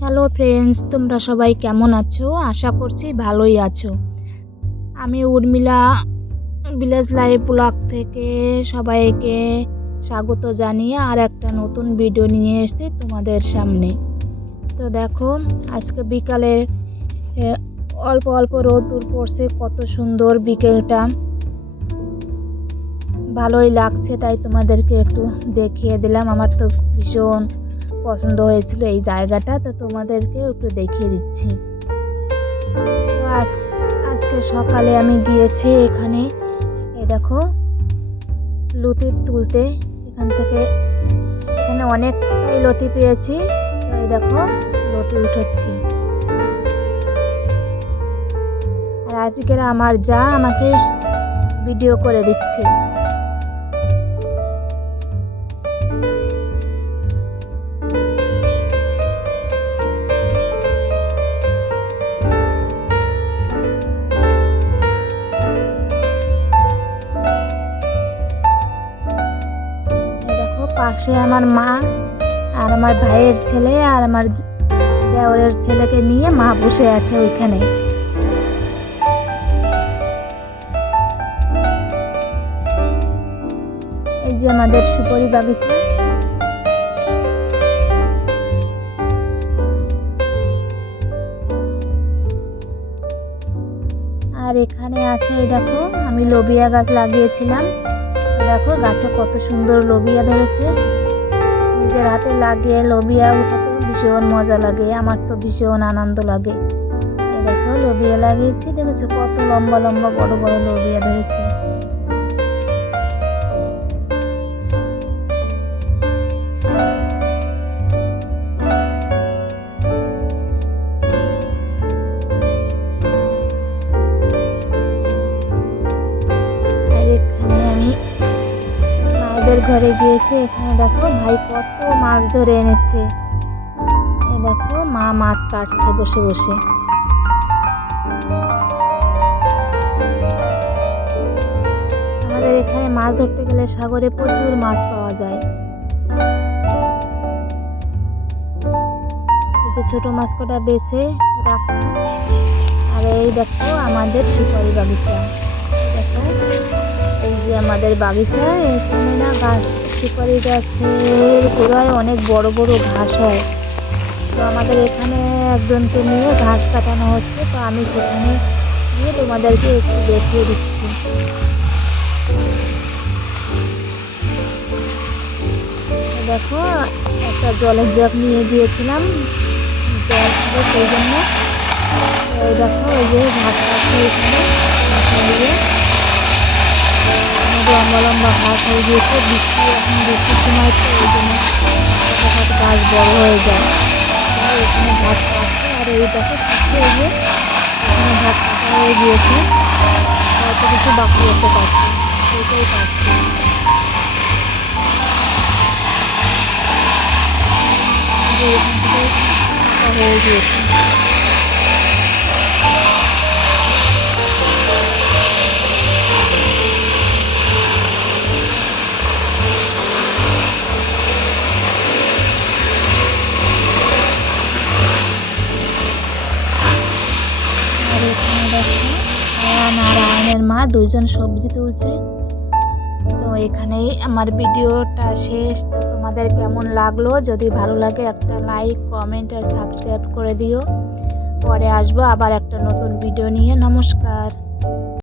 Hello friends, তোমরা সবাই কেমন আছো? আশা করছি ভালোই আছো। আমি উর্মিলা ভিলেজ লাইফ ব্লগ থেকে সবাইকে স্বাগত জানিয়ে আর একটা নতুন ভিডিও নিয়ে এসেছি তোমাদের সামনে। তো দেখো, আজকে বিকালে অল্প অল্প রোদ্দুর পড়ছে, কত সুন্দর বিকেলটা, ভালোই লাগছে, তাই তোমাদেরকে একটু দেখিয়ে দিলাম। আমার তো ভীষণ পছন্দ হয়েছিল এই জায়গাটা, তো তোমাদেরকে একটু দেখিয়ে দিচ্ছি। তো আজকে সকালে আমি গিয়েছি এখানে, এই দেখো, লতি তুলতে। এখানে অনেকটাই লতি পেয়েছি, তো এই দেখো লতি উঠাচ্ছি। আর আজকের আমার যা আমাকে ভিডিও করে দিচ্ছে। পাশে আমার মা আর আমার ভাইয়ের ছেলে আর আমার দেওরের ছেলেকে নিয়ে মা বসে আছে ওইখানে। এই যে আমাদের সুপারি বাগিচা। আর এখানে আছে, এই দেখো, আমি লোবিয়া গাছ লাগিয়েছিলাম। দেখো গাছে কত সুন্দর লোবিয়া ধরেছে। নিজের হাতে লাগিয়ে লোবিয়া উঠাতে ভীষণ মজা লাগে, আমার তো ভীষণ আনন্দ লাগে। এই দেখো লোবিয়া লাগিয়েছি, দেখেছো কত লম্বা লম্বা বড় বড় লোবিয়া ধরেছে। ঘরে গিয়েছে, এখানে দেখো ভাই কত মাছ ধরে এনেছে। এই দেখো মা মাছ কাটছে বসে বসে। আমাদের এখানে মাছ ধরতে গেলে সাগরে প্রচুর মাছ পাওয়া যায়। এই যে ছোট মাছ কটা বেছে রাখছে। আর এই দেখো আমাদের সুপারি বাগিচা। দেখো এই যে আমাদের বাগিচা, এখানে না গাছ, সুপারি গাছের গোড়ায় অনেক বড় বড় ঘাস হয়। তো আমাদের এখানে একজনকে নিয়ে ঘাস কাটানো হচ্ছে, তো আমি সেখানে গিয়ে তোমাদেরকে একটু দেখিয়ে দিচ্ছি। দেখো একটা জলের জাগ নিয়ে গিয়েছিলাম জল খাবো, সেই জন্য। এই দেখো এই যে ঘাস কাটছে, এখানে লম্বা লম্বা ঘাস হয়ে গিয়েছে। বৃষ্টির সময় তো ওই জন্য গাছ বড় হয়ে যায়। এখানে ঘাস কাটছে, আর এই দেখো পিছিয়ে গিয়ে এখানে ঘাস কাটা হয়ে গিয়েছে, অত কিছু বাকি হতে পারছে, সেটাই কাটছে। এখান থেকে কাটা হয়ে গিয়েছে। নারায়ণের মা দুইজন সবজি তুলছে। তো এখানেই আমার ভিডিওটা শেষ। তো তোমাদের কেমন লাগলো? যদি ভালো লাগে একটা লাইক, কমেন্ট আর সাবস্ক্রাইব করে দিও। পরে আসবো আবার একটা নতুন ভিডিও নিয়ে। নমস্কার।